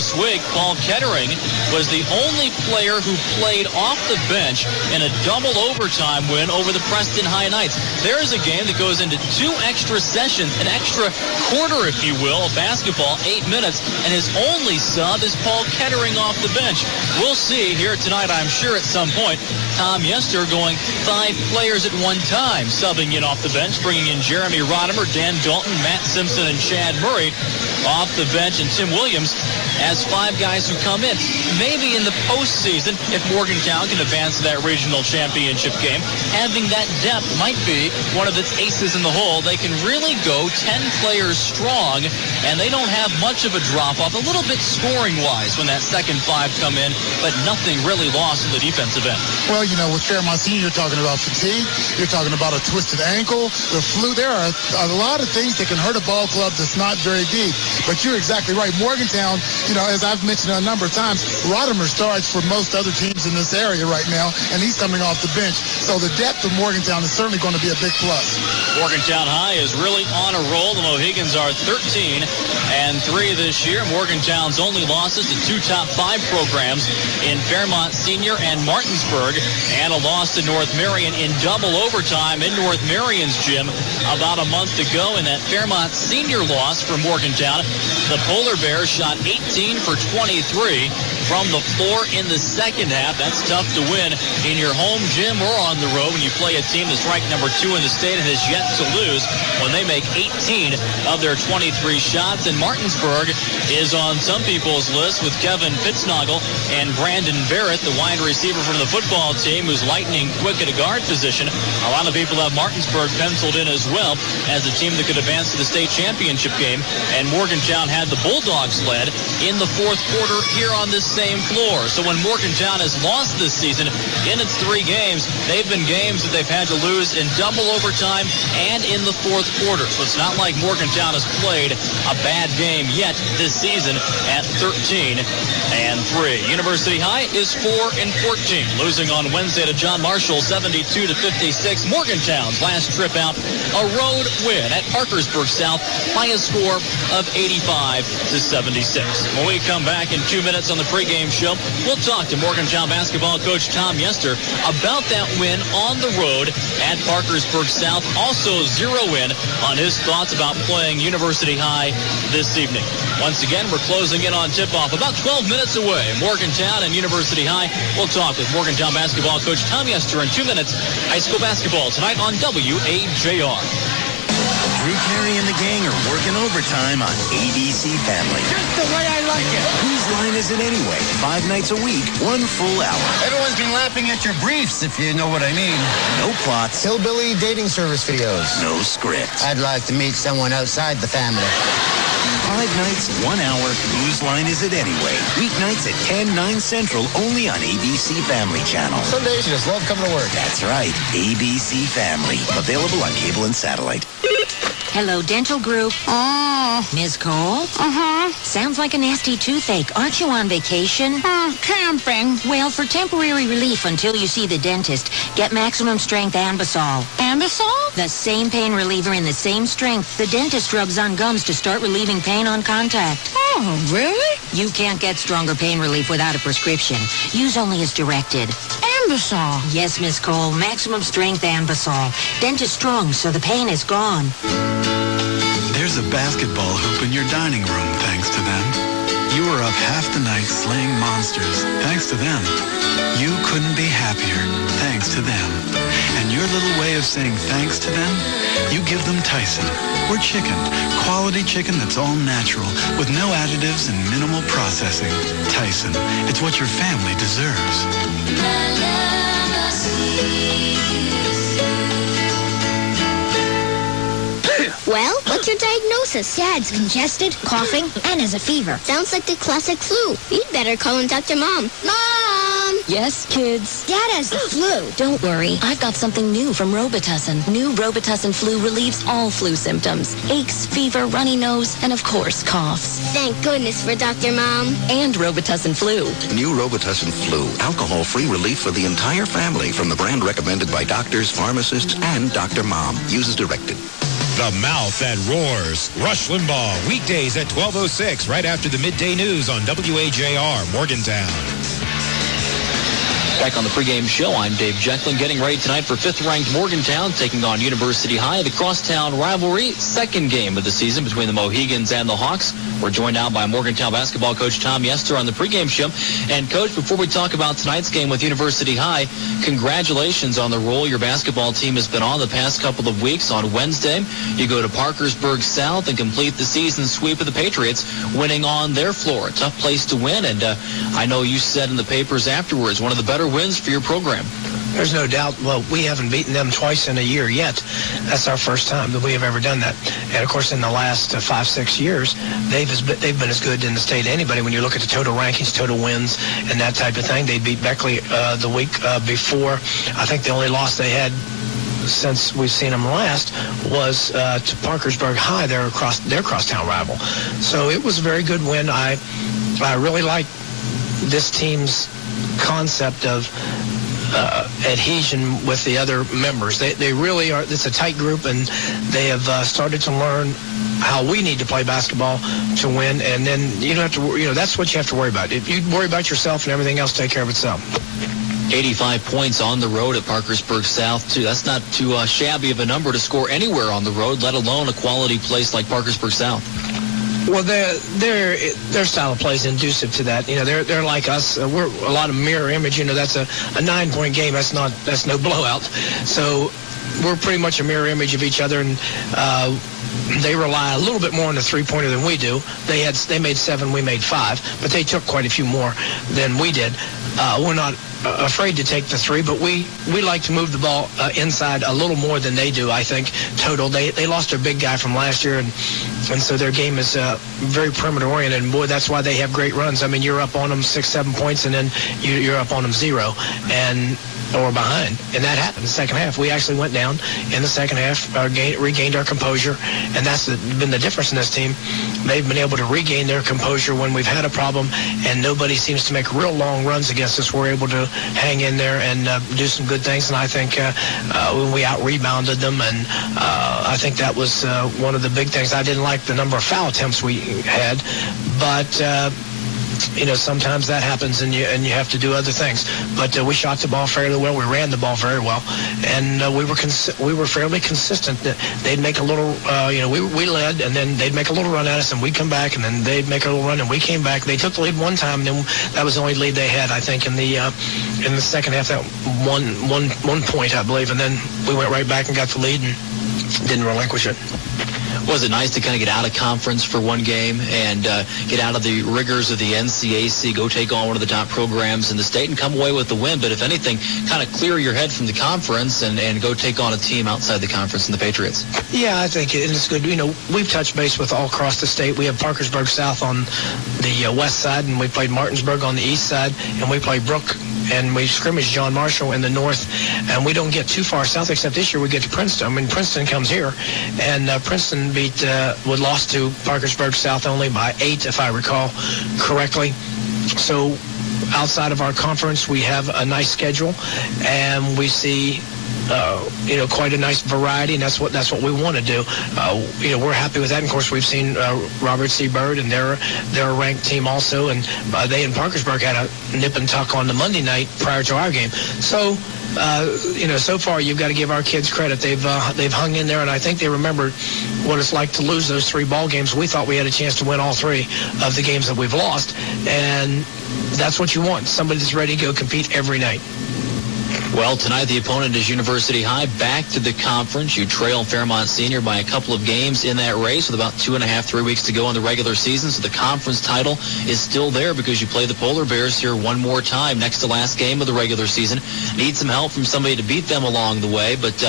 This week, Paul Kettering was the only player who played off the bench in a double overtime win over the Preston High Knights. There's a game that goes into 2 extra sessions, an extra quarter, if you will, of basketball, 8 minutes, and his only sub is Paul Kettering off the bench. We'll see here tonight, I'm sure, at some point. Tom Yester going 5 players at one time, subbing in off the bench, bringing in Jeremy Rodimer, Dan Dalton, Matt Simpson, and Chad Murray off the bench, and Tim Williams as 5 guys who come in. Maybe in the postseason, if Morgantown can advance to that regional championship game, having that depth might be one of its aces in the hole. They can really go 10 players strong, and they don't have much of a drop-off, a little bit scoring-wise when that second 5 come in, but nothing really lost in the defensive end. Well, you know, with Fairmont Senior, you're talking about fatigue. You're talking about a twisted ankle, the flu. There are a lot of things that can hurt a ball club that's not very deep. But you're exactly right. Morgantown, you know, as I've mentioned a number of times, Rodimer starts for most other teams in this area right now, and he's coming off the bench. So the depth of Morgantown is certainly going to be a big plus. Morgantown High is really on a roll. The Mohigans are 13-3 this year. Morgantown's only losses to 2 top 5 programs in Fairmont Senior and Martinsburg, and a loss to North Marion in double overtime in North Marion's gym about a month ago. In that Fairmont Senior loss for Morgantown, the Polar Bears shot 18 for 23 from the floor in the second half. That's tough to win in your home gym or on the road when you play a team that's ranked number 2 in the state and has yet to lose when they make 18 of their 23 shots. And Martinsburg is on some people's list with Kevin Fitznagel and Brandon Barrett, the wide receiver from the football team, who's lightning quick at a guard position. A lot of people have Martinsburg penciled in as well as a team that could advance to the state championship game. And Morgantown had the Bulldogs led in the 4th quarter here on this same floor. So when Morgantown has lost this season in its 3 games, they've been games that they've had to lose in double overtime and in the 4th quarter. So it's not like Morgantown has played a bad game yet this season at 13-3. University High is 4-14, losing on Wednesday to John Marshall 72-56. Morgantown's last trip out, a road win at Parkersburg South by a score of 85-76. When we come back in 2 minutes on the pregame show, we'll talk to Morgantown basketball coach Tom Yester about that win on the road at Parkersburg South. Also zero in on his thoughts about playing University High this evening. Once again, we're closing in on tip-off about 12 minutes away. Morgantown and University High. We'll talk with Morgantown basketball coach Tom Yester in 2 minutes. High school basketball tonight on WAJR. Drew Carey and the gang are working overtime on ABC Family. Just the way I like it. Whose line is it anyway? 5 nights a week, 1 full hour. Everyone's been laughing at your briefs, if you know what I mean. No plots. Hillbilly dating service videos. No script. I'd like to meet someone outside the family. 5 nights, 1 hour. Whose line is it anyway? Weeknights at 10, 9 Central, only on ABC Family Channel. Some days you just love coming to work. That's right. ABC Family. Available on cable and satellite. Hello, Dental Group. Ms. Cole? Sounds like a nasty toothache. Aren't you on vacation? Camping. Well, for temporary relief until you see the dentist, get Maximum Strength Anbesol. Anbesol? The same pain reliever in the same strength the dentist rubs on gums to start relieving pain on contact. Oh, really? You can't get stronger pain relief without a prescription. Use only as directed. Anbesol. Yes, Miss Cole. Maximum Strength Anbesol. Dentist strong, so the pain is gone. There's a basketball hoop in your dining room, thanks to them. You were up half the night slaying monsters, thanks to them. You couldn't be happier, thanks to them. And your little way of saying thanks to them? You give them Tyson, or chicken. Quality chicken that's all natural, with no additives and minimal processing. Tyson, it's what your family deserves. Well, what's your diagnosis? Dad's congested, coughing, and has a fever. Sounds like the classic flu. You'd better call in Dr. Mom. Mom! Yes, kids? Dad has the flu. Don't worry. I've got something new from Robitussin. New Robitussin Flu relieves all flu symptoms. Aches, fever, runny nose, and of course, coughs. Thank goodness for Dr. Mom. And Robitussin Flu. New Robitussin Flu. Alcohol-free relief for the entire family from the brand recommended by doctors, pharmacists, and Dr. Mom. Use as directed. The mouth that roars. Rush Limbaugh, weekdays at 12:06, right after the midday news on WAJR, Morgantown. Back on the pregame show, I'm Dave Jecklin, getting ready tonight for 5th-ranked Morgantown taking on University High. The crosstown rivalry, second game of the season between the Mohigans and the Hawks. We're joined now by Morgantown basketball coach Tom Yester on the pregame show. And, Coach, before we talk about tonight's game with University High, congratulations on the role your basketball team has been on the past couple of weeks. On Wednesday, you go to Parkersburg South and complete the season sweep of the Patriots, winning on their floor. A tough place to win, and I know you said in the papers afterwards, one of the better wins for your program. There's no doubt. Well, we haven't beaten them twice in a year yet. That's our first time that we have ever done that. And, of course, in the last 5-6 years, they've been as good in the state as anybody. When you look at the total rankings, total wins, and that type of thing, they beat Beckley the week before. I think the only loss they had since we've seen them last was to Parkersburg High, their crosstown rival. So it was a very good win. I really like this team's concept of adhesion with the other members. They really are. It's a tight group, and they have started to learn how we need to play basketball to win. And then you don't have to. That's what you have to worry about. If you worry about yourself and everything else, take care of itself. 85 points on the road at Parkersburg South, too. That's not too shabby of a number to score anywhere on the road, let alone a quality place like Parkersburg South. Well, their style of play is conducive to that. They're like us. We're a lot of mirror image. That's a 9-point game. That's no blowout. So we're pretty much a mirror image of each other, and they rely a little bit more on the three-pointer than we do. They made 7, we made 5, but they took quite a few more than we did. We're not afraid to take the 3, but we like to move the ball inside a little more than they do, I think, total. They lost their big guy from last year, and so their game is very perimeter-oriented, and, boy, that's why they have great runs. I mean, you're up on them 6-7 points, and then you're up on them 0, or behind, and that happened in the second half. We actually went down in the second half, regained our composure, and that's been the difference in this team. They've been able to regain their composure when we've had a problem, and nobody seems to make real long runs against us. We're able to hang in there and do some good things, and I think when we out-rebounded them, and I think that was one of the big things. I didn't like the number of foul attempts we had, but sometimes that happens, and you have to do other things. But we shot the ball fairly well. We ran the ball very well, and we were fairly consistent. They'd make a little, we led, and then they'd make a little run at us, and we'd come back, and then they'd make a little run, and we came back. They took the lead one time, and then that was the only lead they had, I think, in the second half. That one point, I believe, and then we went right back and got the lead and didn't relinquish it. Was it nice to kind of get out of conference for one game and get out of the rigors of the NCAC, go take on one of the top programs in the state and come away with the win? But if anything, kind of clear your head from the conference and go take on a team outside the conference in the Patriots. Yeah, I think it's good. We've touched base with all across the state. We have Parkersburg South on the west side, and we played Martinsburg on the east side, and we played Brook, and we scrimmaged John Marshall in the north, and we don't get too far south, except this year we get to Princeton. I mean, Princeton comes here, and Princeton lost to Parkersburg South only by 8, if I recall correctly. So outside of our conference, we have a nice schedule, and we see quite a nice variety, and that's what we want to do. We're happy with that. And of course, we've seen Robert C. Byrd, and they're a ranked team also, and they in Parkersburg had a nip and tuck on the Monday night prior to our game. So so far you've got to give our kids credit. They've hung in there, and I think they remembered what it's like to lose those 3 ball games. We thought we had a chance to win all 3 of the games that we've lost, and that's what you want. Somebody that's ready to go compete every night. Well, tonight the opponent is University High, back to the conference. You trail Fairmont Senior by a couple of games in that race with about 2.5-3 weeks to go in the regular season. So the conference title is still there because you play the Polar Bears here one more time, next to last game of the regular season. Need some help from somebody to beat them along the way, but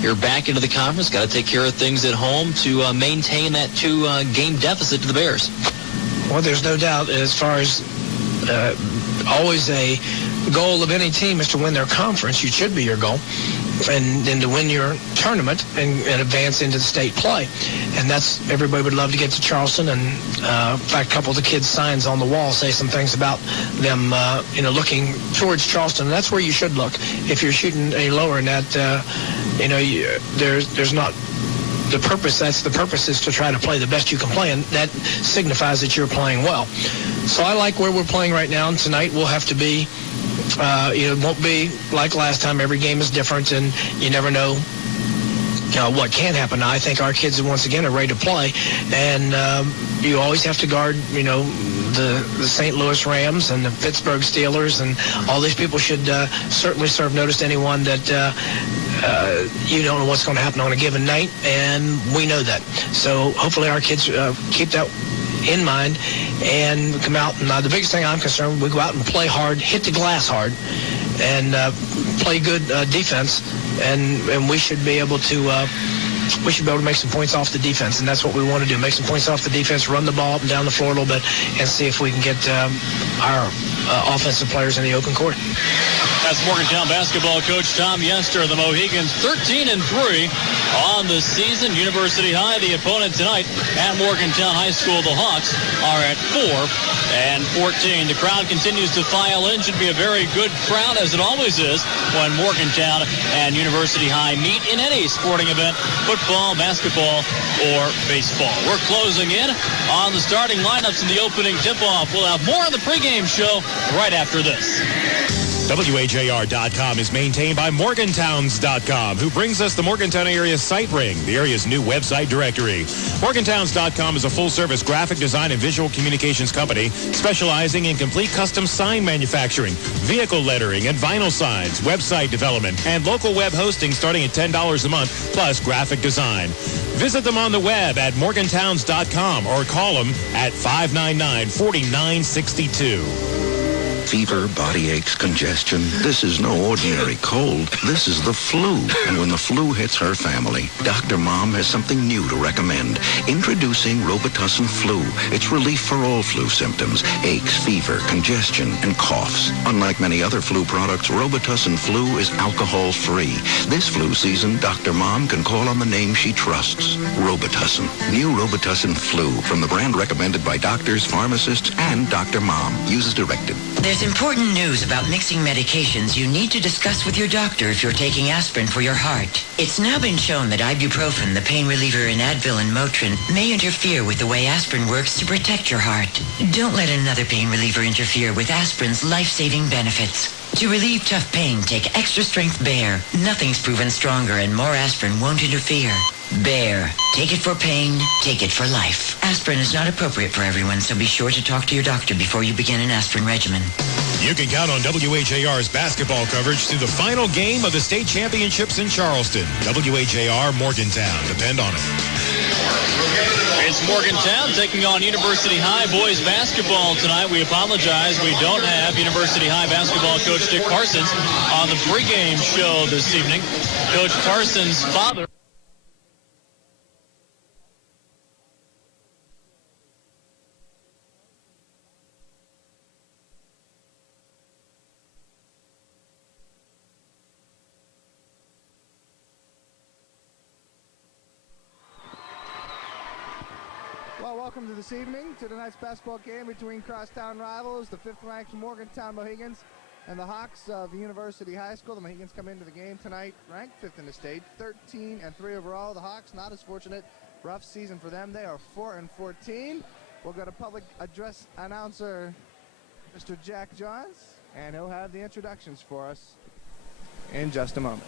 you're back into the conference. Got to take care of things at home to maintain that 2-game deficit to the Bears. Well, there's no doubt as far as always a goal of any team is to win their conference. You should be your goal, and then to win your tournament and advance into the state play. And that's, everybody would love to get to Charleston, and in fact, a couple of the kids' signs on the wall say some things about them looking towards Charleston, and that's where you should look. If you're shooting any lower than that, there's not the purpose is to try to play the best you can play, and that signifies that you're playing well. So I like where we're playing right now, and tonight we'll have to be, it won't be like last time. Every game is different, and you never know what can happen. Now, I think our kids, once again, are ready to play, and you always have to guard, the St. Louis Rams and the Pittsburgh Steelers, and all these people should certainly serve notice to anyone that you don't know what's going to happen on a given night, and we know that. So hopefully our kids keep that in mind and come out. And the biggest thing I'm concerned, we go out and play hard, hit the glass hard, and play good defense, and we should be able to make some points off the defense, and that's what we want to do. Make some points off the defense, run the ball up and down the floor a little bit, and see if we can get our offensive players in the open court. That's Morgantown basketball coach Tom Yester. The Mohigans 13-3 on the season. University High, the opponent tonight at Morgantown High School. The Hawks are at 4-14. The crowd continues to file in. Should be a very good crowd, as it always is when Morgantown and University High meet in any sporting event, football, basketball, or baseball. We're closing in on the starting lineups in the opening tip-off. We'll have more on the pregame show right after this. WAJR.com is maintained by Morgantowns.com, who brings us the Morgantown area site ring, the area's new website directory. Morgantowns.com is a full-service graphic design and visual communications company specializing in complete custom sign manufacturing, vehicle lettering and vinyl signs, website development, and local web hosting starting at $10 a month, plus graphic design. Visit them on the web at Morgantowns.com or call them at 599-4962. Fever, body aches, congestion. This is no ordinary cold. This is the flu. And when the flu hits her family, Dr. Mom has something new to recommend. Introducing Robitussin Flu. It's relief for all flu symptoms, aches, fever, congestion, and coughs. Unlike many other flu products, Robitussin Flu is alcohol-free. This flu season, Dr. Mom can call on the name she trusts, Robitussin. New Robitussin Flu from the brand recommended by doctors, pharmacists, and Dr. Mom. Use as directed. There's important news about mixing medications you need to discuss with your doctor if you're taking aspirin for your heart. It's now been shown that ibuprofen, the pain reliever in Advil and Motrin, may interfere with the way aspirin works to protect your heart. Don't let another pain reliever interfere with aspirin's life-saving benefits. To relieve tough pain, take extra strength Bear. Nothing's proven stronger and more aspirin won't interfere. Bear. Take it for pain, take it for life. Aspirin is not appropriate for everyone, so be sure to talk to your doctor before you begin an aspirin regimen. You can count on WHAR's basketball coverage through the final game of the state championships in Charleston. WHAR Morgantown. Depend on it. It's Morgantown taking on University High boys basketball tonight. We apologize. We don't have University High basketball coach Dick Parsons on the pregame show this evening. Coach Parsons' father. Welcome to this evening to tonight's basketball game between crosstown rivals, the 5th-ranked Morgantown Mohigans and the Hawks of University High School. The Mohigans come into the game tonight ranked 5th in the state, 13-3 overall. The Hawks not as fortunate. Rough season for them. They are 4-14. We'll go to public address announcer Mr. Jack Johns, and he'll have the introductions for us in just a moment.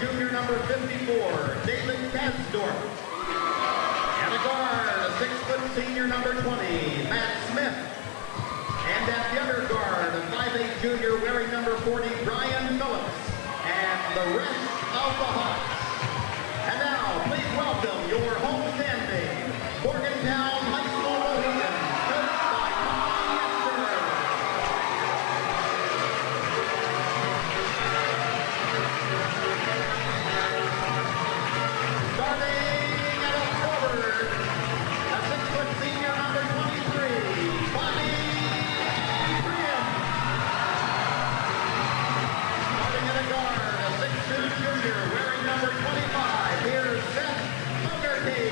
Junior number 54, David Kansdorf. And a guard, a 6-foot senior number 20, Matt Smith. And at the other guard, a 5'8 junior wearing number 40, Brian Phillips. And the rest of of the Hawks. And now, please welcome your homestanding Morgantown High School Mohegans, coached by Tommy Esther. Starting at a forward, a 6-foot senior number 23, Bobby Prim. Starting at a guard, a 6'2" junior wearing number 25, here's Seth Fogarty.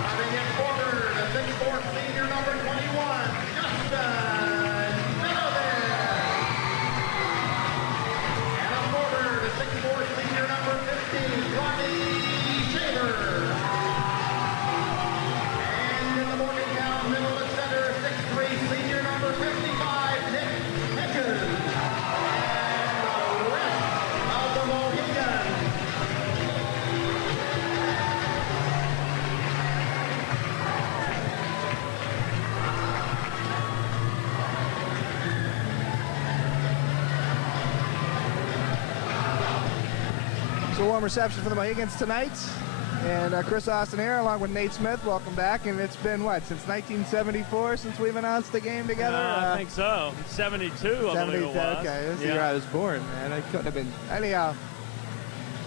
Starting at forward, a 6'4" senior number 21, Justin Minovic. And a forward, a 6'4" senior number 15, Ronnie Shaver. And in the Morgantown middle of the center, 6'3" senior number 55, Nick Hedges. And the rest of the Mohegans. So warm reception for the Mohegans tonight. And Chris Austin here along with Nate Smith. Welcome back. And it's been, what, since 1974 since we've announced the game together? I think so. 72, I believe it was. Okay, this is the year I was born, man. I couldn't have been. Anyhow,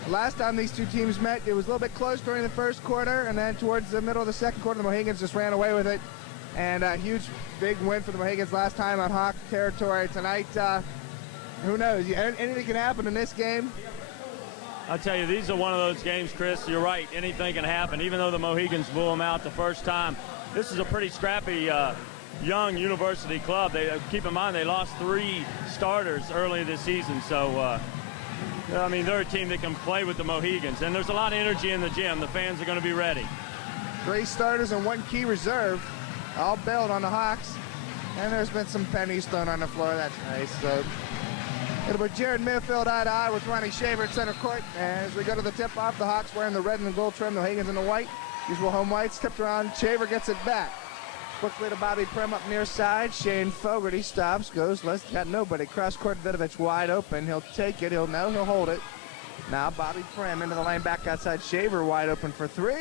last time these two teams met, it was a little bit close during the first quarter. And then towards the middle of the second quarter, the Mohegans just ran away with it. And a huge, big win for the Mohegans last time on Hawk territory. Tonight, who knows? Anything can happen in this game. I'll tell you, these are one of those games, Chris. You're right. Anything can happen. Even though the Mohegans blew them out the first time, this is a pretty scrappy young university club. Keep in mind, they lost 3 starters early this season. So, I mean, they're a team that can play with the Mohegans. And there's a lot of energy in the gym. The fans are going to be ready. 3 starters and 1 key reserve, all bailed on the Hawks. And there's been some pennies thrown on the floor. That's nice. So it'll be Jared Mayfield eye to eye with Ronnie Shaver at center court. And as we go to the tip-off, the Hawks wearing the red and the gold trim, the Mohegans in the white. Usual home whites. Tipped around. Shaver gets it back. Quickly to Bobby Prim up near side. Shane Fogarty stops, goes, got nobody. Cross court, Vidovic wide open. He'll take it. He'll hold it. Now Bobby Prim into the lane back outside. Shaver wide open for 3.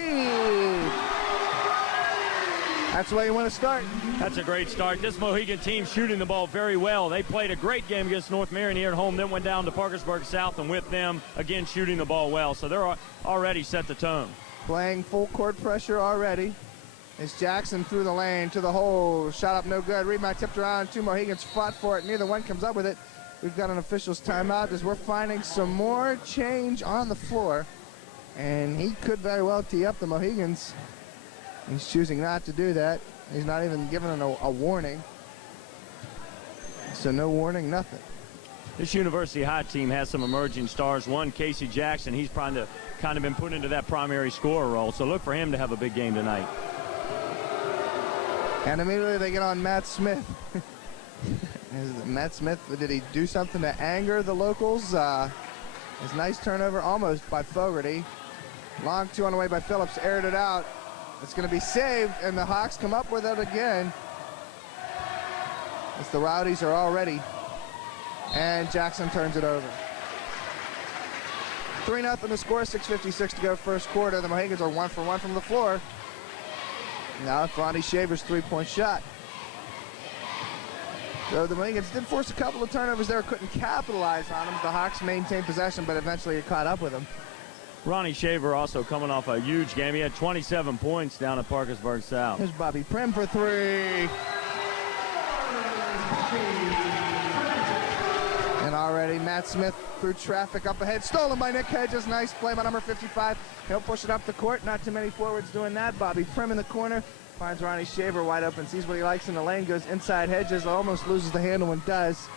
That's the way you want to start. That's a great start. This Mohegan team shooting the ball very well. They played a great game against North Marion here at home, then went down to Parkersburg South and whipped them, again shooting the ball well. So they're already set the tone. Playing full court pressure already. As Jackson through the lane to the hole. Shot up no good. Rebound tipped around. 2 Mohegans fought for it. Neither one comes up with it. We've got an official's timeout as we're finding some more change on the floor. And he could very well tee up the Mohegans. He's choosing not to do that. He's not even given a warning. So no warning, nothing. This University High team has some emerging stars. One, Casey Jackson. He's kind of been put into that primary scorer role. So look for him to have a big game tonight. And immediately they get on Matt Smith. Matt Smith, did he do something to anger the locals? His nice turnover almost by Fogarty. Long 2 on the way by Phillips, aired it out. It's going to be saved, and the Hawks come up with it again. As the Rowdies are all ready. And Jackson turns it over. 3-0 the score, 6:56 to go first quarter. The Mohegans are 1 for 1 from the floor. Now it's Ronnie Shaver's 3-point shot. So the Mohegans did force a couple of turnovers there, couldn't capitalize on them. The Hawks maintained possession, but eventually it caught up with them. Ronnie Shaver also coming off a huge game. He had 27 points down at Parkersburg South. Here's Bobby Prim for 3. And already Matt Smith through traffic up ahead. Stolen by Nick Hedges. Nice play by number 55. He'll push it up the court. Not too many forwards doing that. Bobby Prim in the corner. Finds Ronnie Shaver wide open. Sees what he likes in the lane. Goes inside Hedges. Almost loses the handle and does.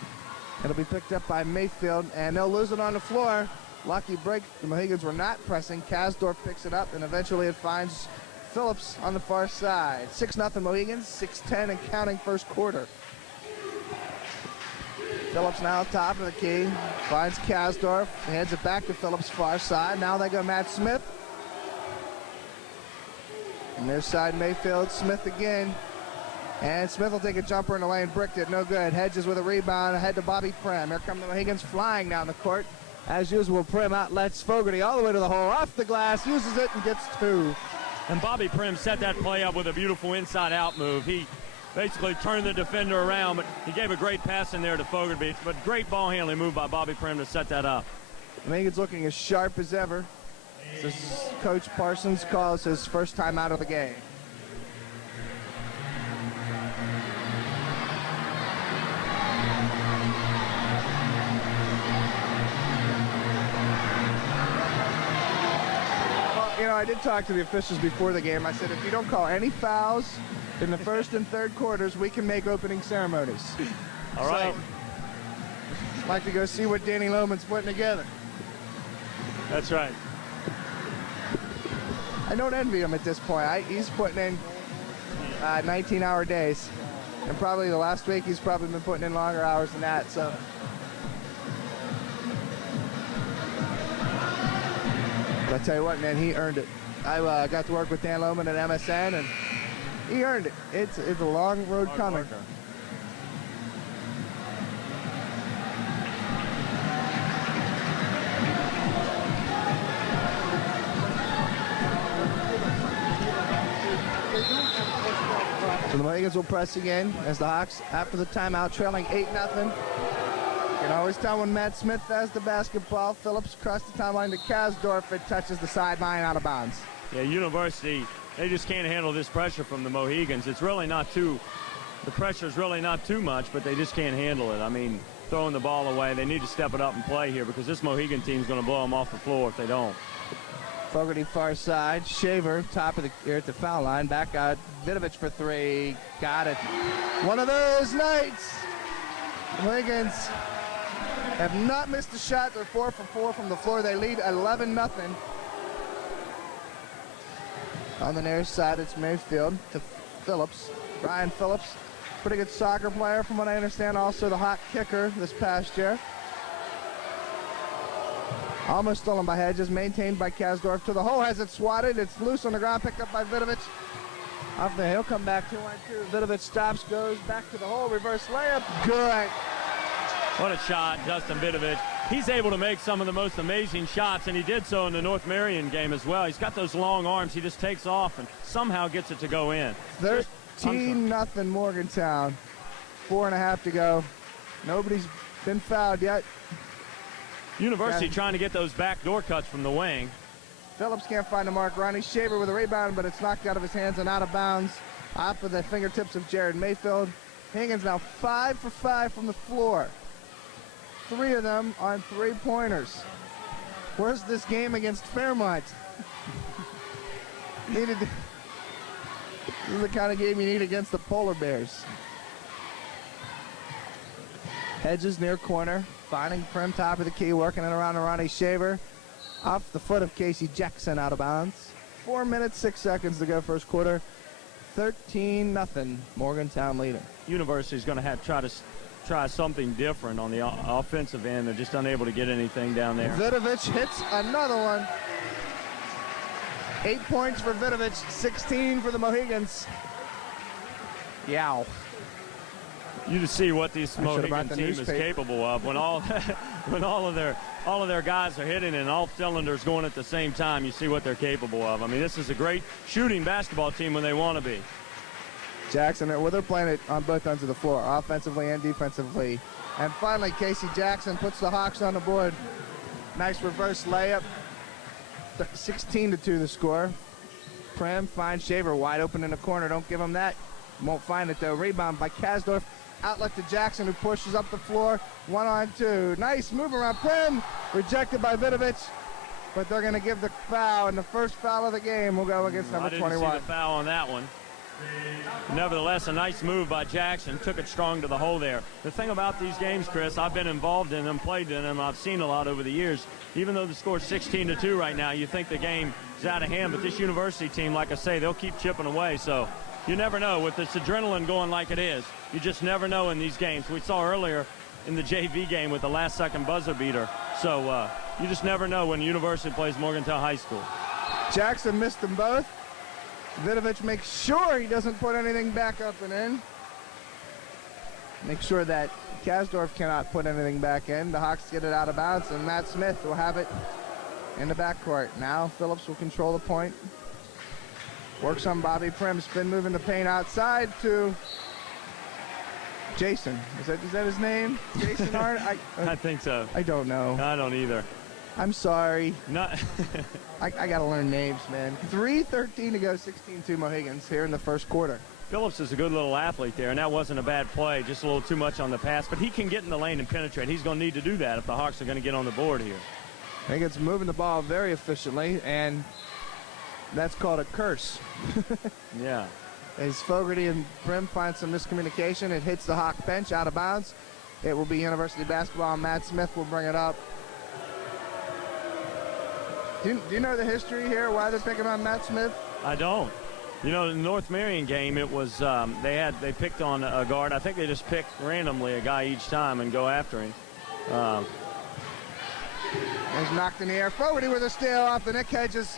It'll be picked up by Mayfield. And they'll lose it on the floor. Lucky break. The Mohegans were not pressing. Kasdorf picks it up. And eventually it finds Phillips on the far side. 6-0 Mohegans. 6:10 and counting first quarter. Phillips now top of the key, finds Kasdorf, hands it back to Phillips' far side. Now they go Matt Smith. And their side Mayfield, Smith again. And Smith will take a jumper in the lane, bricked it, no good. Hedges with a rebound, ahead to Bobby Prim. Here come the Mohegans flying down the court. As usual, Prim outlets Fogarty all the way to the hole, off the glass, uses it and gets 2. And Bobby Prim set that play up with a beautiful inside-out move. He basically turned the defender around, but he gave a great pass in there to Fogarty. But great ball handling move by Bobby Prim to set that up. Mohegans looking as sharp as ever. This Coach Parsons calls his first time out of the game. You know, I did talk to the officials before the game. I said, if you don't call any fouls in the first and third quarters, we can make opening ceremonies. All right. So, I'd like to go see what Danny Lohman's putting together. That's right. I don't envy him at this point. He's putting in 19-hour days. And probably the last week, he's probably been putting in longer hours than that. So. But I tell you what, man, he earned it. I got to work with Dan Lohman at MSN, and he earned it. It's a long road coming. Worker. So the Mohegans will press again as the Hawks, after the timeout, trailing 8-0. You can always tell when Matt Smith has the basketball. Phillips across the timeline to Kasdorf. It touches the sideline out of bounds. Yeah, University, they just can't handle this pressure from the Mohegans. It's really not the pressure's really not too much, but they just can't handle it. I mean, throwing the ball away, they need to step it up and play here because this Mohegan team's going to blow them off the floor if they don't. Fogarty far side. Shaver, top of the here at the foul line. Back out. Vidovich for 3. Got it. One of those nights. Mohegans have not missed a shot. They're 4 for 4 from the floor. They lead 11-0. On the near side, it's Mayfield to Phillips. Brian Phillips, pretty good soccer player from what I understand. Also the hot kicker this past year. Almost stolen by Hedges, maintained by Kasdorf to the hole, has it swatted. It's loose on the ground, picked up by Vidovich. Off the hill, come back 2-1-2. Vidovich stops, goes back to the hole, reverse layup. Good. What a shot, Justin Vidovich. He's able to make some of the most amazing shots, and he did so in the North Marion game as well. He's got those long arms. He just takes off and somehow gets it to go in. 13-0 Morgantown. 4.5 to go. Nobody's been fouled yet. University trying to get those backdoor cuts from the wing. Phillips can't find the mark. Ronnie Shaver with a rebound, but it's knocked out of his hands and out of bounds. Off of the fingertips of Jared Mayfield. Higgins now 5 for 5 from the floor. 3 of them on 3-pointers. Where's this game against Fairmont? This is the kind of game you need against the Polar Bears. Hedges near corner, finding Prim top of the key, working it around to Ronnie Shaver. Off the foot of Casey Jackson, out of bounds. 4 minutes, 6 seconds to go first quarter. 13-0 Morgantown leading. University's going to have to try something different on the offensive end. They're just unable to get anything down there. Vidovich hits another one. 8 points for Vidovich, 16 for the Mohegans. Yow. You just see what this Mohican team is capable of when all of their guys are hitting and all cylinders going at the same time. You see what they're capable of. I mean, this is a great shooting basketball team when they want to be. Jackson, well, they're playing it on both ends of the floor, offensively and defensively. And finally, Casey Jackson puts the Hawks on the board. Nice reverse layup. 16-2 the score. Prim finds Shaver wide open in the corner. Don't give him that. Won't find it though. Rebound by Kasdorf. Outlet to Jackson, who pushes up the floor. 1-on-2. Nice move around Prim. Rejected by Vidovich. But they're going to give the foul, and the first foul of the game will go against number 21. I didn't see the foul on that one. Nevertheless, a nice move by Jackson. Took it strong to the hole there. The thing about these games, Chris, I've been involved in them, played in them, I've seen a lot over the years. Even though the score's 16-2 right now, you think the game is out of hand. But this University team, like I say, they'll keep chipping away. So you never know with this adrenaline going like it is. You just never know in these games. We saw earlier in the JV game with the last-second buzzer beater. So you just never know when University plays Morgantown High School. Jackson missed them both. Vidovic makes sure he doesn't put anything back up and in. Make sure that Kasdorf cannot put anything back in. The Hawks get it out of bounds, and Matt Smith will have it in the backcourt. Now Phillips will control the point. Works on Bobby Prim. Spin move in the paint outside to Jason. Is that his name? Jason Hart? I think so. I don't know. I don't either. I'm sorry. Not I got to learn names, man. 3:13 to go, 16-2 Mohigans here in the first quarter. Phillips is a good little athlete there, and that wasn't a bad play. Just a little too much on the pass, but he can get in the lane and penetrate. He's going to need to do that if the Hawks are going to get on the board here. Mohigans moving the ball very efficiently, and that's called a curse. Yeah. As Fogarty and Prim find some miscommunication, it hits the Hawk bench out of bounds. It will be University basketball. Matt Smith will bring it up. Do you know the history here, why they're picking on Matt Smith? I don't. You know, in the North Marion game, it was they picked on a guard. I think they just picked randomly a guy each time and go after him. There's knocked in the air. Fogarty with a steal off the Nick Hedges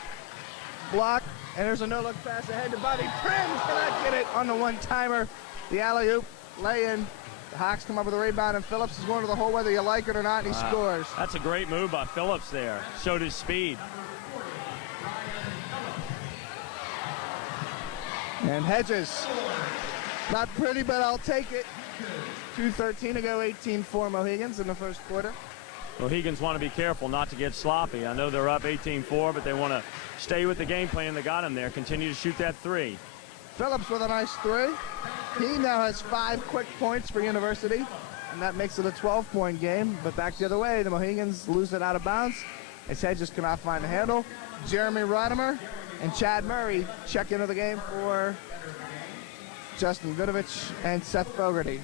block. And there's a no-look pass ahead to Bobby Prim. Cannot get it on the one-timer. The alley-oop, lay-in. The Hawks come up with a rebound, and Phillips is going to the hole whether you like it or not, and he scores. That's a great move by Phillips there. Showed his speed. And Hedges. Not pretty, but I'll take it. 2:13 to go, 18-4 Mohigans in the first quarter. Mohigans want to be careful not to get sloppy. I know they're up 18-4, but they want to stay with the game plan that got him there. Continue to shoot that three. Phillips with a nice three. He now has 5 quick points for University, and that makes it a 12-point game. But back the other way, the Mohigans lose it out of bounds. As Hedges cannot find the handle. Jeremy Rodimer and Chad Murray check into the game for Justin Vidovic and Seth Fogarty.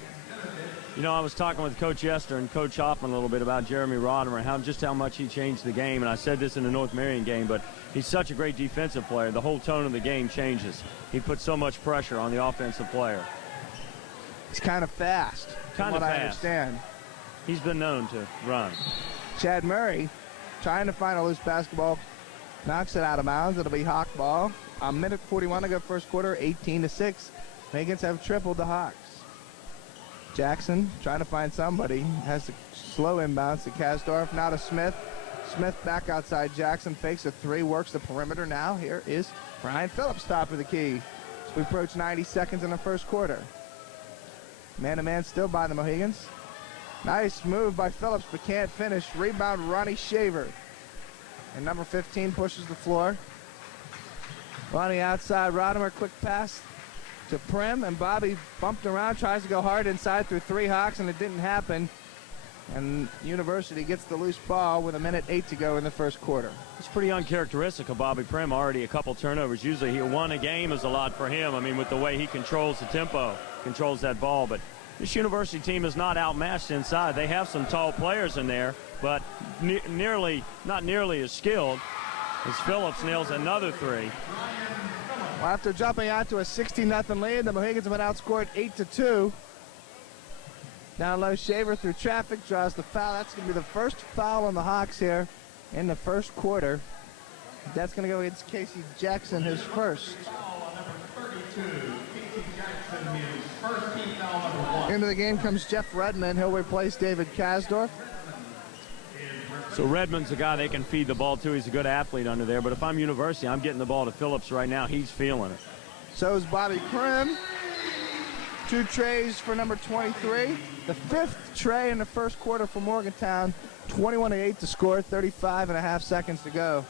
You know, I was talking with Coach Yester and Coach Hoffman a little bit about Jeremy Rodimer and just how much he changed the game. And I said this in the North Marion game, but he's such a great defensive player. The whole tone of the game changes. He puts so much pressure on the offensive player. He's kind of fast, from what I understand. He's been known to run. Chad Murray trying to find a loose basketball. Knocks it out of bounds. It'll be Hawk ball. A minute 41 to go first quarter, 18-6. Mohigans have tripled the Hawks. Jackson trying to find somebody. Has a slow inbounds to Kasdorf. Now to Smith. Smith back outside Jackson. Fakes a three. Works the perimeter now. Here is Brian Phillips top of the key. We approach 90 seconds in the first quarter. Man-to-man still by the Mohigans. Nice move by Phillips, but can't finish. Rebound Ronnie Shaver. And number 15 pushes the floor. Ronnie outside. Rodimer quick pass to Prim, and Bobby bumped around, tries to go hard inside through 3 Hawks, and it didn't happen. And University gets the loose ball with 1:08 to go in the first quarter. It's pretty uncharacteristic of Bobby Prim. Already a couple turnovers. Usually he won a game is a lot for him. I mean, with the way he controls the tempo, controls that ball. But this University team is not outmatched inside. They have some tall players in there, but not nearly as skilled as Phillips nails another three. Well, after jumping out to a 16-0 lead, the Mohigans have been outscored 8-2. Down low, Shaver through traffic, draws the foul. That's going to be the first foul on the Hawks here in the first quarter. That's going to go against Casey Jackson, his first. Into the game comes Jeff Redmond. He'll replace David Kasdorf. So Redmond's a guy they can feed the ball to. He's a good athlete under there. But if I'm University, I'm getting the ball to Phillips right now. He's feeling it. So is Bobby Prim. 2 trays for number 23. The 5th tray in the first quarter for Morgantown. 21-8 to score. 35.5 seconds to go.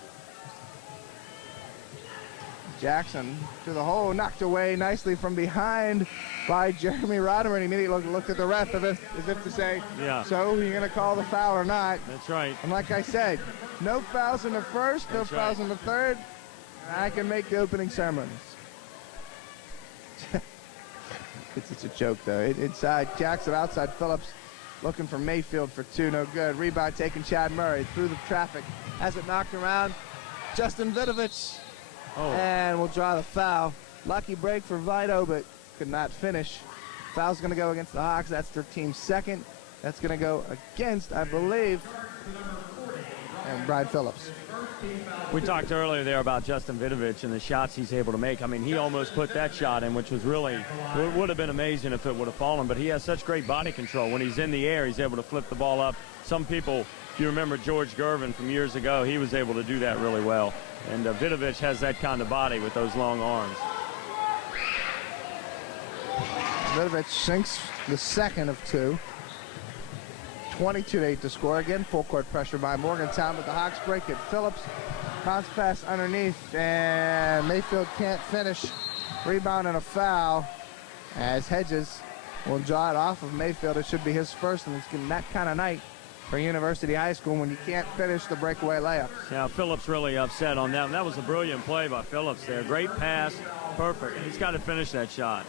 Jackson to the hole, knocked away nicely from behind by Jeremy Rodimer, and immediately looked at the ref as if to say, yeah. So are you going to call the foul or not? That's right. And like I said, no fouls in the first, no fouls in the third. I can make the opening ceremonies. It's a joke, though. Inside Jackson, outside Phillips, looking for Mayfield for 2, no good. Rebound taking Chad Murray through the traffic. Has it knocked around. Justin Vidovic. Oh. And we'll draw the foul. Lucky break for Vito, but could not finish. Foul's going to go against the Hawks. That's their team's second. That's going to go against, I believe, and Brian Phillips. We talked earlier there about Justin Vidovich and the shots he's able to make. I mean, he almost put that shot in, which was really, it would have been amazing if it would have fallen, but he has such great body control. When he's in the air, he's able to flip the ball up. Some people, if you remember George Gervin from years ago, he was able to do that really well. And Vidovich has that kind of body with those long arms. Vidovich sinks the second of two. 22-8 to score. Again, full court pressure by Morgantown, but the Hawks break it. Phillips bounce pass underneath, and Mayfield can't finish. Rebound and a foul as Hedges will draw it off of Mayfield. It should be his first, and it's getting that kind of night for University High School when you can't finish the breakaway layup. Yeah, Phillips really upset on that. That was a brilliant play by Phillips there. Great pass, perfect. He's got to finish that shot.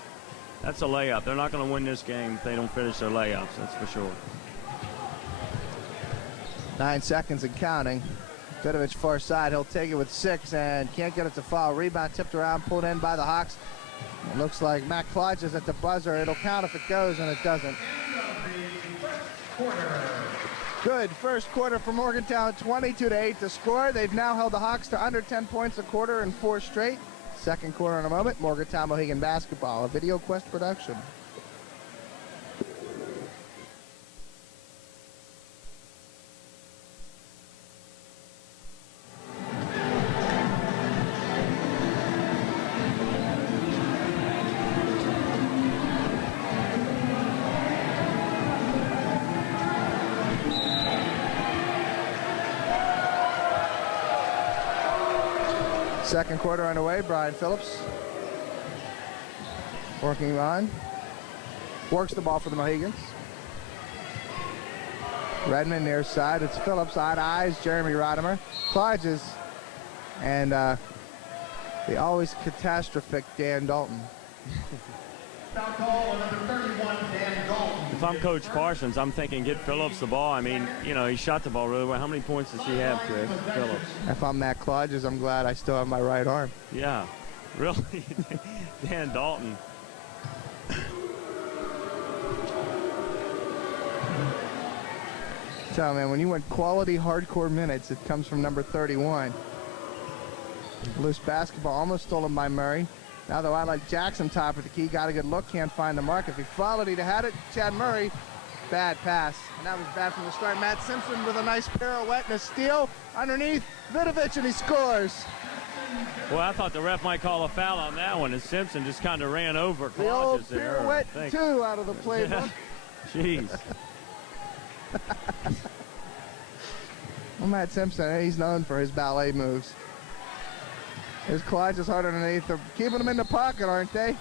That's a layup. They're not going to win this game if they don't finish their layups, that's for sure. 9 seconds and counting. Vidovich far side. He'll take it with 6 and can't get it to fall. Rebound tipped around, pulled in by the Hawks. It looks like Matt Klodge is at the buzzer. It'll count if it goes, and it doesn't. Good first quarter for Morgantown, 22-8 to score. They've now held the Hawks to under 10 points a quarter in 4 straight. Second quarter in a moment. Morgantown Mohigan Basketball, a Video Quest production. Second quarter underway. Brian Phillips working on. Works the ball for the Mohegans. Redmond near side. It's Phillips. Eye to eyes. Jeremy Rodimer. Klodges. And the always catastrophic Dan Dalton. Foul call on number 31, Dan Dalton. If I'm Coach Parsons, I'm thinking get Phillips the ball. I mean, you know, he shot the ball really well. How many points does he have, Chris? Phillips. If I'm Matt Klodges, I'm glad I still have my right arm. Yeah, really. Dan Dalton. Tell man, when you want quality hardcore minutes, it comes from number 31. Loose basketball, almost stolen by Murray. Now though, I like Jackson top of the key. Got a good look, can't find the mark. If he followed, he'd have had it. Chad Murray, bad pass. And that was bad from the start. Matt Simpson with a nice pirouette and a steal. Underneath, Vidovich, and he scores. Well, I thought the ref might call a foul on that one, and Simpson just kind of ran over The old Klodges there. pirouette 2 out of the playbook. Jeez. Well, Matt Simpson, he's known for his ballet moves. His Klodge is hard underneath. They're keeping him in the pocket, aren't they?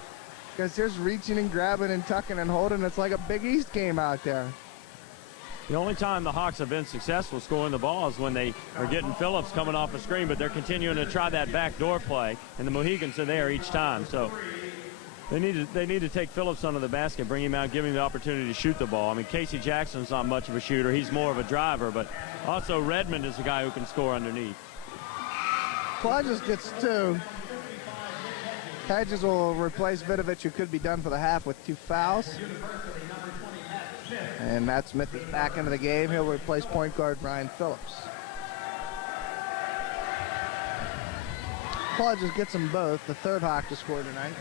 Because there's reaching and grabbing and tucking and holding. It's like a Big East game out there. The only time the Hawks have been successful scoring the ball is when they are getting Phillips coming off the screen, but they're continuing to try that backdoor play, and the Mohegans are there each time. So they need to take Phillips under the basket, bring him out, give him the opportunity to shoot the ball. I mean, Casey Jackson's not much of a shooter. He's more of a driver, but also Redmond is a guy who can score underneath. Klodges gets 2. Hedges will replace Vidovich, who could be done for the half with 2 fouls. And Matt Smith is back into the game. He'll replace point guard Brian Phillips. Klodges gets them both, the third Hawk to score tonight.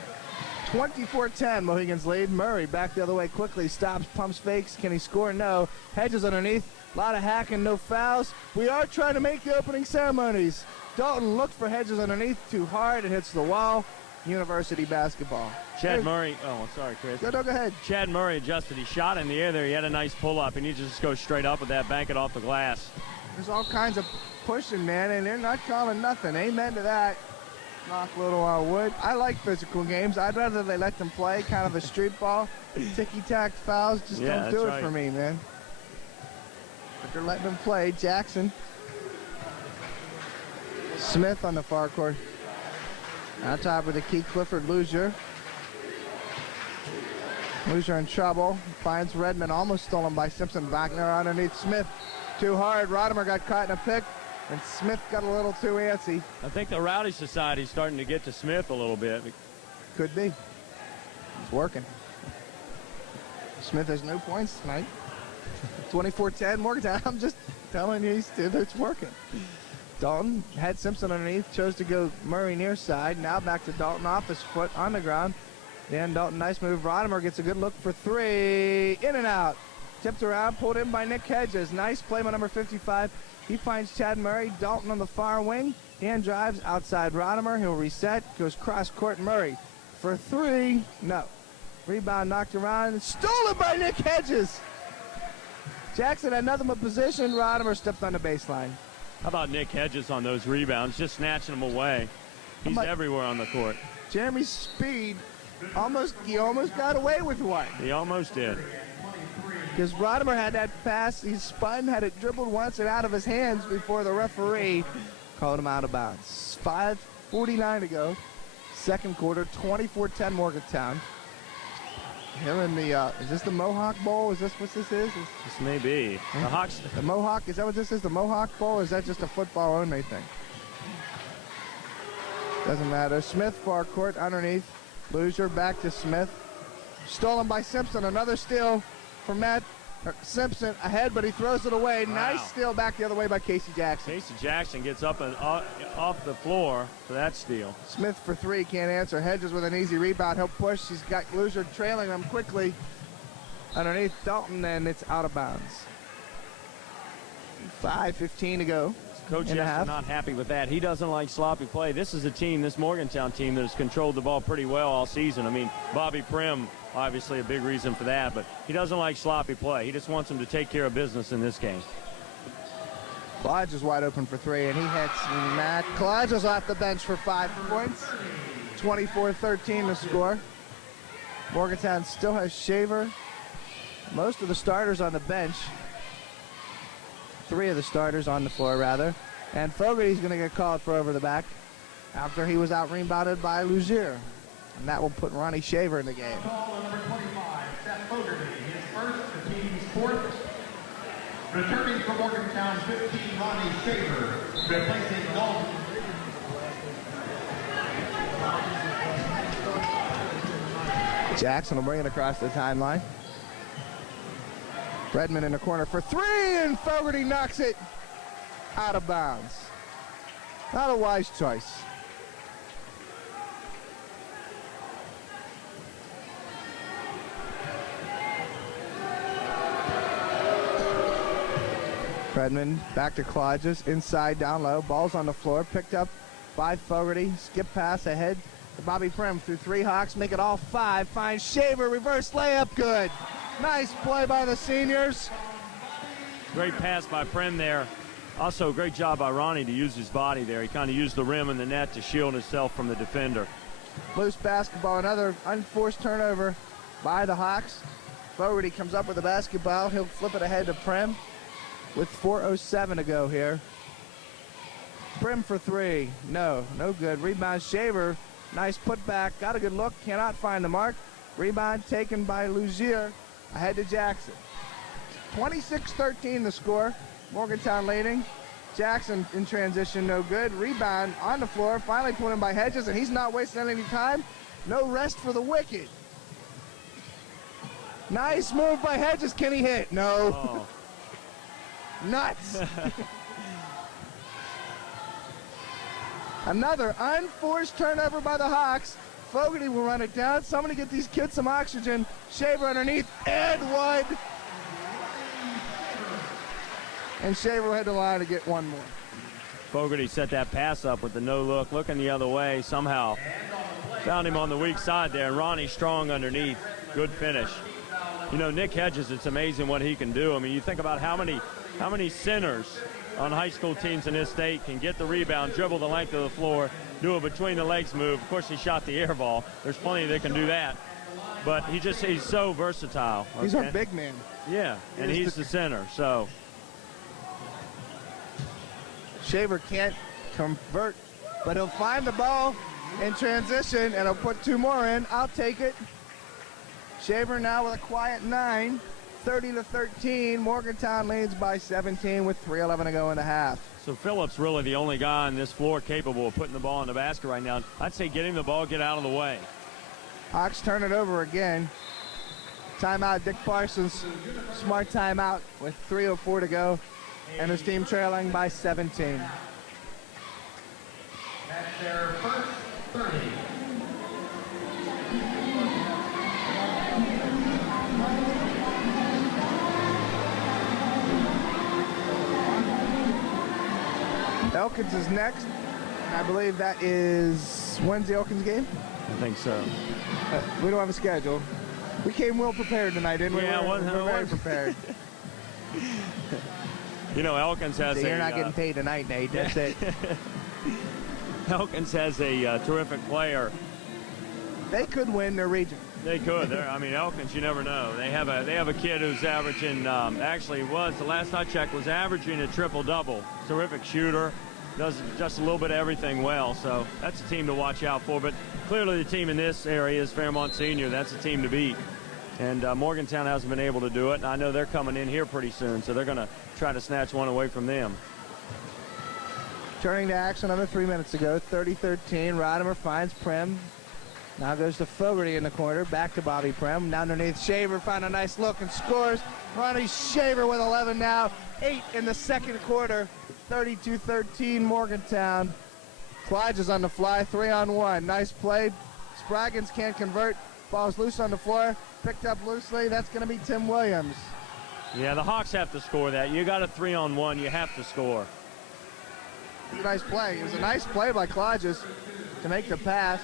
24-10, Mohegans lead. Murray back the other way quickly, stops, pumps, fakes. Can he score? No. Hedges underneath. A lot of hacking, no fouls. We are trying to make the opening ceremonies. Dalton looked for Hedges underneath too hard. It hits the wall. University basketball. Chad Murray, oh, sorry, Chris. Go ahead. Chad Murray adjusted. He shot in the air there. He had a nice pull-up, and he just goes straight up with that, bank it off the glass. There's all kinds of pushing, man, and they're not calling nothing. Amen to that. Knock a little wood. I like physical games. I'd rather they let them play kind of a street ball. Ticky-tack fouls just don't do it for me, man. But they're letting them play. Jackson. Smith on the far court. On top of the key, Clifford Luzier. Luzier in trouble. Finds Redmond, almost stolen by Simpson. Wagner underneath Smith. Too hard. Rodimer got caught in a pick, and Smith got a little too antsy. I think the Rowdy Society's starting to get to Smith a little bit. Could be. It's working. Smith has no points tonight. 24-10, Morgantown. I'm just telling you, it's working. Dalton had Simpson underneath, chose to go Murray near side. Now back to Dalton, off his foot on the ground. Dan Dalton, nice move. Rodimer gets a good look for three. In and out. Tipped around, pulled in by Nick Hedges. Nice play by number 55. He finds Chad Murray. Dalton on the far wing. Dan drives outside Rodimer. He'll reset. Goes cross court. Murray for three. No. Rebound knocked around. Stolen by Nick Hedges. Jackson had nothing but position. Rodimer stepped on the baseline. How about Nick Hedges on those rebounds, just snatching them away? He's everywhere on the court. Jeremy's speed, he almost got away with one. He almost did. Because Rodimer had that pass, he spun, had it dribbled once and out of his hands before the referee called him out of bounds. 5:49 to go, second quarter, 24-10 Morgantown. Here in the, is this the Mohawk Bowl? Is this what this is? This may be. The Hawks. The Mohawk, is that what this is, the Mohawk Bowl, or is that just a football only thing? Doesn't matter. Smith, far court, underneath. Loser, back to Smith. Stolen by Simpson, another steal from Simpson ahead, but he throws it away. Wow. Nice steal back the other way by Casey Jackson. Casey Jackson gets up and off the floor for that steal. Smith for three, can't answer. Hedges with an easy rebound. He'll push. He's got Loser trailing him quickly underneath Dalton, and it's out of bounds. 5:15 to go. Coach is not happy with that. He doesn't like sloppy play. This is a team, this Morgantown team, that has controlled the ball pretty well all season. I mean, Bobby Prim, obviously a big reason for that, but he doesn't like sloppy play. He just wants them to take care of business in this game. Clyde is wide open for three, and he hits Matt. Clyde is off the bench for 5 points. 24-13 the score. Morgantown still has Shaver. Most of the starters on the bench. 3 of the starters on the floor, rather. And Fogarty's going to get called for over the back after he was out-rebounded by Luzier. And that will put Ronnie Shaver in the game. Call on number 25, Seth Fogarty, his first, the team's fourth. Returning from Morgantown, 15, Ronnie Shaver, replacing Dalton. Jackson will bring it across the timeline. Redmond in the corner for three, and Fogarty knocks it out of bounds. Not a wise choice. Redmond back to Clodges, inside down low, ball's on the floor, picked up by Fogarty, skip pass ahead to Bobby Prim through 3 Hawks, make it all 5, finds Shaver, reverse layup, good. Nice play by the seniors. Great pass by Prim there. Also, great job by Ronnie to use his body there. He kind of used the rim and the net to shield himself from the defender. Loose basketball, another unforced turnover by the Hawks. Fogarty comes up with the basketball. He'll flip it ahead to Prim with 4:07 to go here. Prim for three. No good. Rebound Shaver. Nice putback. Got a good look. Cannot find the mark. Rebound taken by Luzier. Ahead to Jackson. 26-13 the score. Morgantown leading. Jackson in transition, no good. Rebound on the floor. Finally put in by Hedges, and he's not wasting any time. No rest for the Wicked. Nice move by Hedges. Can he hit? No. Oh. Nuts. Another unforced turnover by the Hawks. Fogarty will run it down. Somebody get these kids some oxygen. Shaver underneath. And Wood. And Shaver will head to the line to get one more. Fogarty set that pass up with the no look, looking the other way. Somehow found him on the weak side there. Ronnie strong underneath. Good finish. You know, Nick Hedges, it's amazing what he can do. I mean, you think about how many centers on high school teams in this state can get the rebound, dribble the length of the floor, do a between the legs move. Of course, he shot the air ball. There's plenty that can do that. But he's so versatile. Okay? He's our big man. Yeah, and he's the center, so. Shaver can't convert, but he'll find the ball in transition, and he'll put 2 more in. I'll take it. Shaver now with a quiet 9, 30-13. Morgantown leads by 17 with 3:11 to go in the half. So Phillips really the only guy on this floor capable of putting the ball in the basket right now. I'd say get him the ball, get out of the way. Hawks turn it over again. Timeout, Dick Parsons. Smart timeout with 3:04 to go. And his team trailing by 17. That's their first 30. Elkins is next. I believe that is, when's the Elkins game? I think so. We don't have a schedule. We came well prepared tonight, didn't we? Yeah, we're very prepared. You know, Elkins has so you're not getting paid tonight, Nate. That's it. Elkins has a terrific player. They could win their region. They could. I mean, Elkins, you never know. They have a kid who's averaging, actually was, the last I checked, was averaging a triple-double. Terrific shooter. Does just a little bit of everything well. So that's a team to watch out for. But clearly the team in this area is Fairmont Senior. That's a team to beat. And Morgantown hasn't been able to do it. And I know they're coming in here pretty soon. So they're going to try to snatch one away from them. Turning to action under 3 minutes ago. 30-13. Rodimer finds Prim. Now goes to Fogarty in the corner. Back to Bobby Prim. Now underneath Shaver. Found a nice look and scores. Ronnie Shaver with 11 now. 8 in the second quarter. 32-13 Morgantown. Clyde is on the fly. 3-on-1. Nice play. Spraggins can't convert. Ball's loose on the floor. Picked up loosely. That's going to be Tim Williams. Yeah, the Hawks have to score that. You got a 3-on-1. You have to score. It was a nice play. It was a nice play by Clodges to make the pass.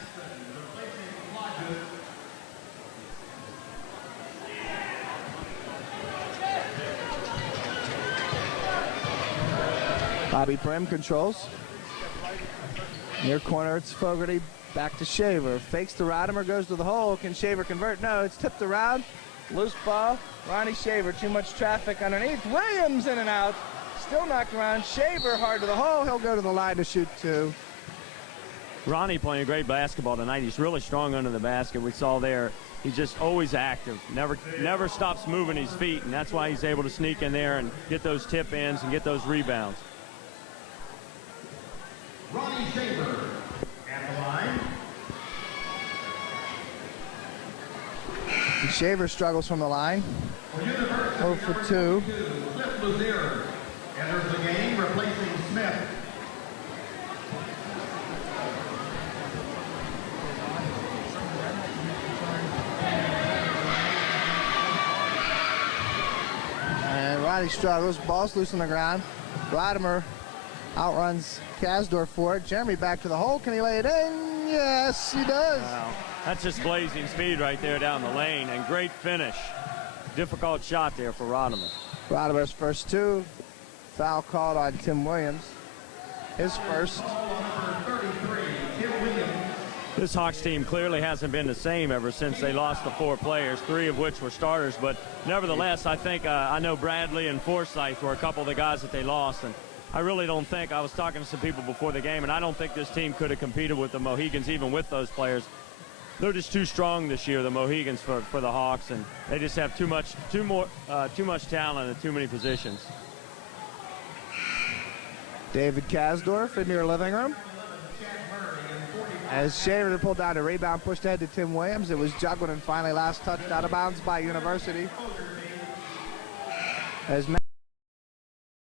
Bobby Prim controls. Near corner, it's Fogarty. Back to Shaver. Fakes to Rodimer, goes to the hole. Can Shaver convert? No, it's tipped around. Loose ball. Ronnie Shaver, too much traffic underneath. Williams in and out. Still knocked around. Shaver hard to the hole. He'll go to the line to shoot 2. Ronnie playing great basketball tonight. He's really strong under the basket. We saw there. He's just always active. Never stops moving his feet, and that's why he's able to sneak in there and get those tip ins and get those rebounds. Ronnie Shaver at the line. And Shaver struggles from the line. 0 for 2. Cliff Luzier enters the game, replacing Smith. And Ronnie struggles. Ball's loose on the ground. Rodimer outruns Kasdorf for it. Jeremy back to the hole. Can he lay it in? Yes, he does. Wow. That's just blazing speed right there down the lane, and great finish. Difficult shot there for Rodimer. Rodimer's first 2. Foul called on Tim Williams. His first. This Hawks team clearly hasn't been the same ever since they lost the 4 players, 3 of which were starters. But nevertheless, I think I know Bradley and Forsyth were a couple of the guys that they lost. And I really don't think, I was talking to some people before the game, and I don't think this team could have competed with the Mohigans even with those players. They're just too strong this year, the Mohigans, for the Hawks, and they just have too much talent at too many positions. David Kasdorf in your living room. As Shaver pulled down a rebound, pushed ahead to Tim Williams. It was juggled and finally last touched out of bounds by University. As